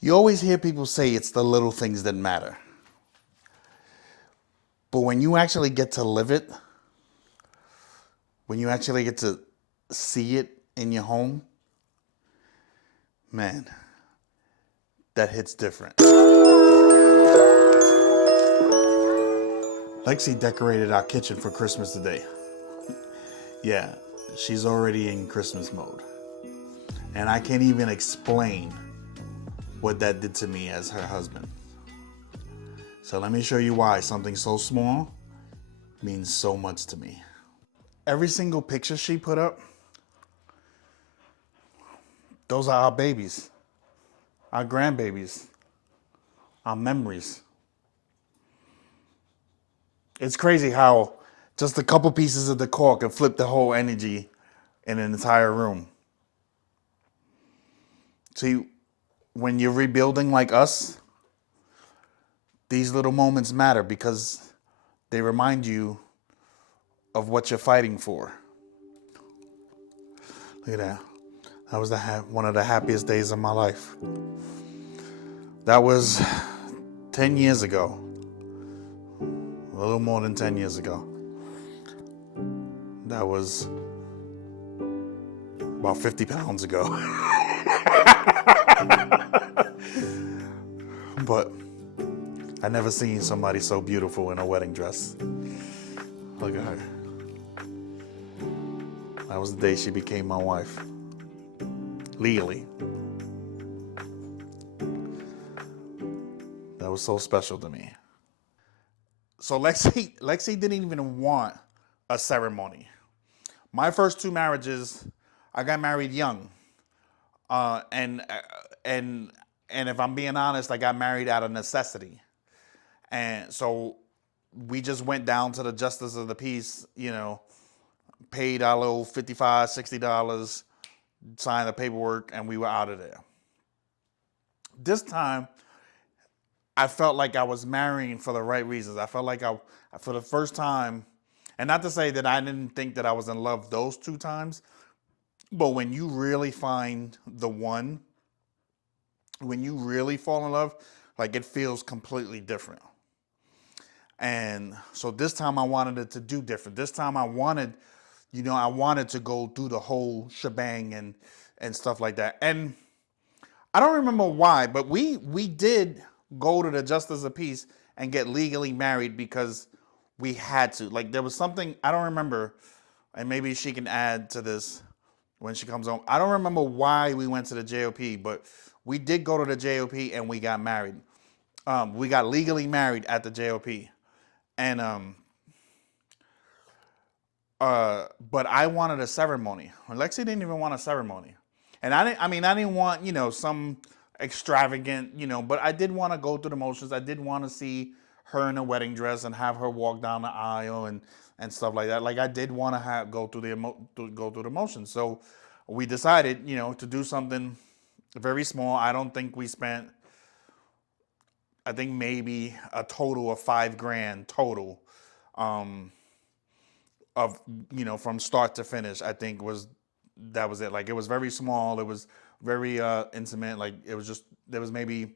You always hear people say it's the little things that matter. But when you actually get to live it, when you actually get to see it in your home, man, that hits different. Lexi decorated our kitchen for Christmas today. Yeah, she's already in Christmas mode. And I can't even explain what that did to me as her husband. So let me show you why something so small means so much to me. Every single picture she put up, those are our babies, our grandbabies, our memories. It's crazy how just a couple pieces of decor can flip the whole energy in an entire room. See, when you're rebuilding like us, these little moments matter because they remind you of what you're fighting for. Look at that. That was one of the happiest days of my life. That was 10 years ago. A little more than 10 years ago. That was about 50 pounds ago. But I never seen somebody so beautiful in a wedding dress. Look at her. That was the day she became my wife. Legally. That was so special to me. So Lexi didn't even want a ceremony. My first two marriages, I got married young, uh, and uh, and and if I'm being honest, I got married out of necessity, and so we just went down to the justice of the peace, paid our little $55, $60, signed the paperwork, and we were out of there. This time, I felt like I was marrying for the right reasons. I felt like for the first time, and not to say that I didn't think that I was in love those two times, but when you really find the one, when you really fall in love, like it feels completely different. And so this time I wanted it to do different. This time I wanted to go through the whole shebang and stuff like that. And I don't remember why, but we did go to the justice of peace and get legally married because we had to. Like there was something I don't remember, and maybe she can add to this when she comes home. I don't remember why we went to the JOP, but we did go to the JOP and we got married. We got legally married at the JOP, and but I wanted a ceremony. Lexi didn't even want a ceremony, and I didn't. I mean, I didn't want some extravagant but I did want to go through the motions. I did want to see her in a wedding dress and have her walk down the aisle and stuff like that. Like I did want to have go through the motions. So we decided to do something very small. I don't think we spent. I think maybe a total of 5 grand total. Um, of from start to finish, I think that was it. Like it was very small, it was very intimate. Like it was just there was maybe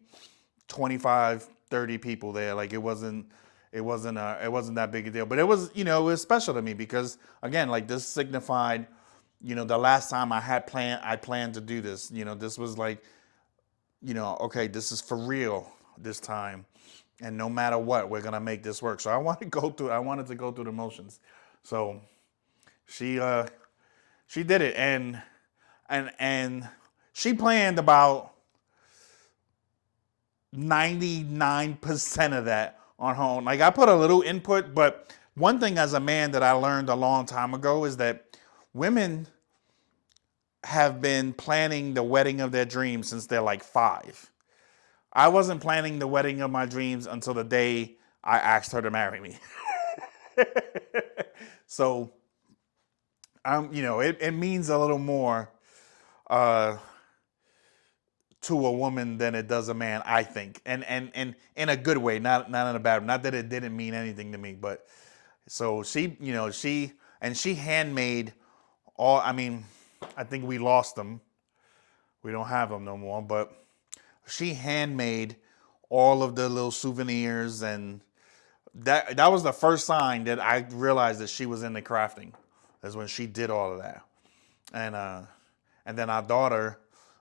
25, 30 people there. Like it wasn't that big a deal, but it was special to me because again, like this signified the last time I planned to do this. This was like okay, this is for real this time, and no matter what, we're gonna make this work. So I wanted to go through the motions. So she uh she did it, and she planned about 99% of that on her own. Like I put a little input, but one thing as a man that I learned a long time ago is that women have been planning the wedding of their dreams since they're like 5. I wasn't planning the wedding of my dreams until the day I asked her to marry me. So it means a little more uh, to a woman than it does a man, I think, and in a good way, not in a bad way. Not that it didn't mean anything to me, but so she handmade all. I mean, I think we lost them. We don't have them no more, but She handmade all of the little souvenirs, and that was the first sign that I realized that she was into crafting. Is when she did all of that. And then our daughter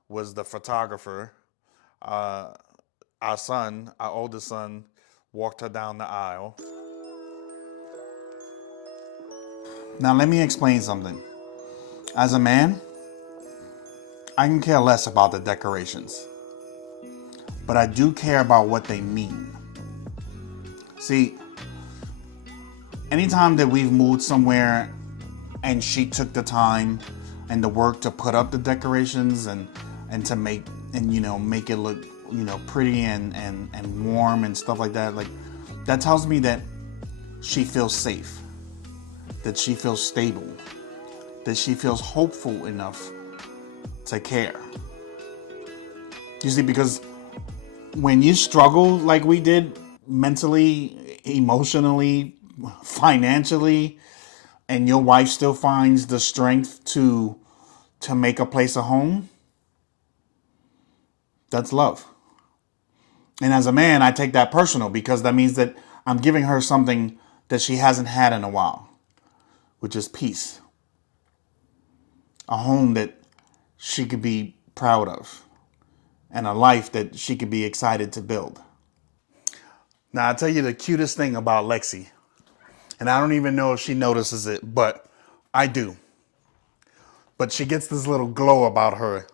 was the photographer. Uh, our oldest son, walked her down the aisle. Now let me explain something. As a man, I can care less about the decorations, but I do care about what they mean. See, anytime that we've moved somewhere and she took the time and the work to put up the decorations and to make make it look pretty and warm and stuff like that, like that tells me that she feels safe, that she feels stable, that she feels hopeful enough to care. You see, because when you struggle like we did mentally, emotionally, financially, and your wife still finds the strength to make a place a home, that's love. And as a man, I take that personal because that means that I'm giving her something that she hasn't had in a while, which is peace. A home that she could be proud of, and a life that she could be excited to build. Now, I'll tell you the cutest thing about Lexi, and I don't even know if she notices it, but I do. But she gets this little glow about her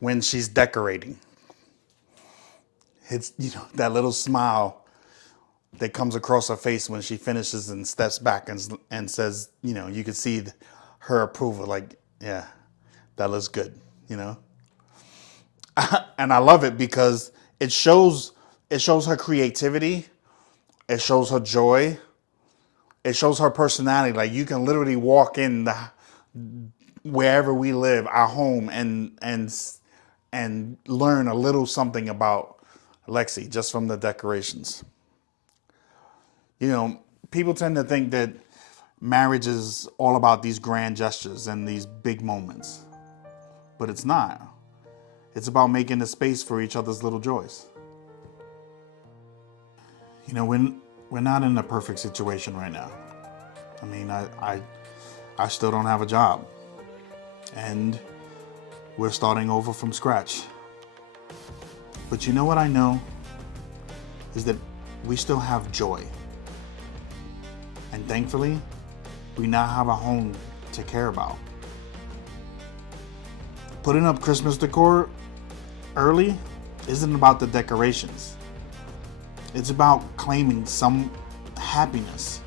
when she's decorating. It's, that little smile that comes across her face when she finishes and steps back and says, you can see her approval, like, yeah, that looks good, And I love it because it shows her creativity, it shows her joy, it shows her personality. Like you can literally walk in wherever we live, our home, and learn a little something about Lexi just from the decorations. People tend to think that marriage is all about these grand gestures and these big moments, but it's not. It's about making the space for each other's little joys. We're not in a perfect situation right now. I mean, I still don't have a job, and we're starting over from scratch. But you know what I know is that we still have joy. And thankfully, we now have a home to care about. Putting up Christmas decor early isn't about the decorations. It's about claiming some happiness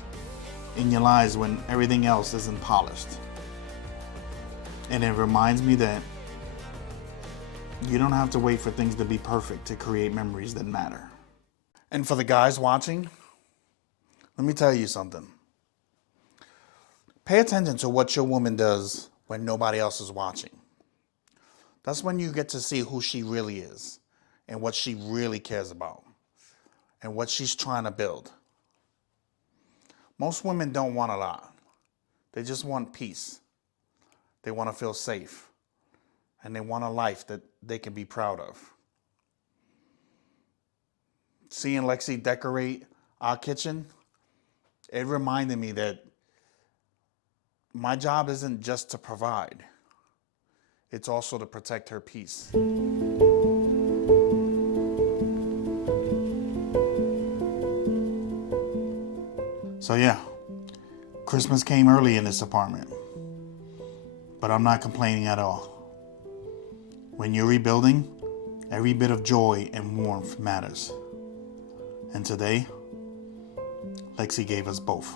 in your lives when everything else isn't polished. And it reminds me that you don't have to wait for things to be perfect to create memories that matter. And for the guys watching, let me tell you something. Pay attention to what your woman does when nobody else is watching. That's when you get to see who she really is and what she really cares about and what she's trying to build. Most women don't want a lot. They just want peace. They want to feel safe. And they want a life that they can be proud of. Seeing Lexi decorate our kitchen, it reminded me that my job isn't just to provide. It's also to protect her peace. So yeah, Christmas came early in this apartment, but I'm not complaining at all. When you're rebuilding, every bit of joy and warmth matters. And today, Lexi gave us both.